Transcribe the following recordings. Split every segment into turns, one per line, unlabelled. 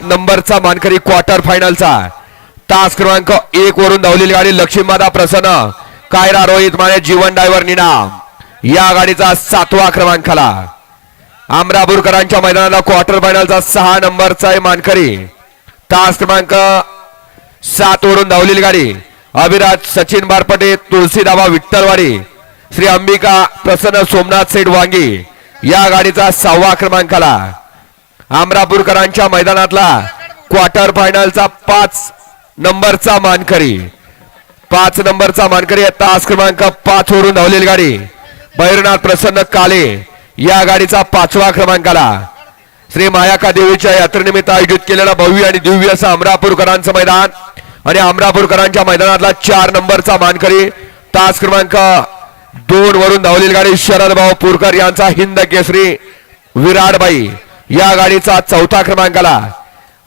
नंबरचा मानकरी क्वार्टर फायनलचा तास क्रमांक एक वरून धावलेली गाडी लक्ष्मीमादा प्रसन्न कायरा रोहित माने जीवन डायव्हर निनाम या गाडीचा सातवा क्रमांकाला. आमरापूरकरांच्या मैदानाला क्वार्टर फायनलचा सहा नंबरचा आहे मानकरी. तास क्रमांक सात वरून धावलेली गाडी. अभिराज सचिन बारपटे तुळशीदाबा विठ्ठलवाडी श्री अंबिका प्रसन्न सोमनाथ सेठ वांगी. या गाडीचा सहावा क्रमांकाला. आमरापूरकरांच्या मैदानातला क्वार्टर फायनलचा पाच नंबरचा मानकरी. पाच नंबरचा मानकरी तास क्रमांक पाच वरून धावलेली गाडी. भैरनाथ प्रसन्न काले या गाडीचा पाचवा क्रमांकाला. श्री मायाका देवीच्या यात्रेनिमित्त आयोजित केलेला भव्य आणि दिव्य असं अमरापूरकरांचं मैदान आणि अमरापूरकरांच्या मैदानातला चार नंबरचा मानकरी. तास क्रमांक दोन वरून धावलेली गाडी शरद भाऊ पुरकर यांचा हिंद केसरी विराटबाई. या गाडीचा चौथा क्रमांक आला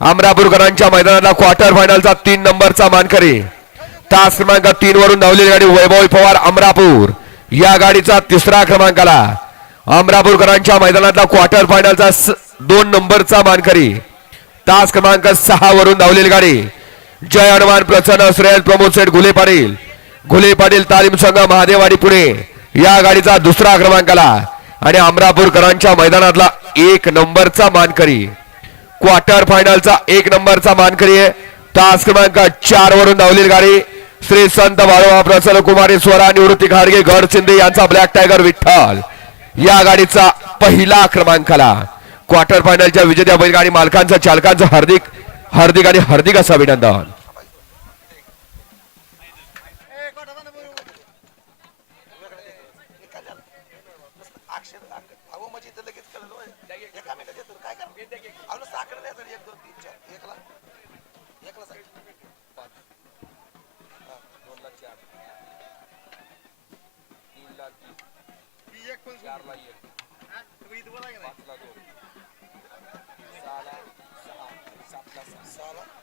अमरापूरकरांच्या मैदानातला क्वार्टर फायनलचा तीन नंबरचा मानकरी. तास क्रमांक तीन वरून धावलेली गाडी वैभव पवार अमरापूर. या गाडीचा तिसरा क्रमांक आला अमरापूरकरांच्या मैदानातला क्वार्टर फायनलचा स- दोन नंबरचा मानकरी. तास क्रमांक सहा वरून धावलेली गाडी जय हनुमान प्रसन्न श्रेयस प्रमोद सेठ घुले पाटील. घुले पाटील तालीम संघ महादेवाडी पुणे. या गाडीचा दुसरा क्रमांक आला आणि अमरापूरकरांच्या मैदानातला एक नंबरचा मानकरी. क्वार्टर फायनलचा एक नंबरचा मानकरी आहे. तास क्रमांक चार वरून धावलेली गाडी. श्री संत बाळोबा प्रसन्न कुमारी स्वरा निवृत्ती खाडगे गड शिंदे यांचा ब्लॅक टायगर विठ्ठल. या गाडीचा पहिला क्रमांकाला. क्वार्टर फायनलच्या विजेत्या बैलगाडी मालकांचा चालकांचं हार्दिक हार्दिक आणि हार्दिक असं अभिनंदन.
अहो म्हणजे इथं लगेच कळलं. एका मिनिटात येतो काय कर साखर द्या तरी एक दोन तीन चार एकला. एकला साखर पाच हा, दोनला चार. तीनला तीन. चारला एक पाचला दोन सहाला सहा सातला सहा सहाला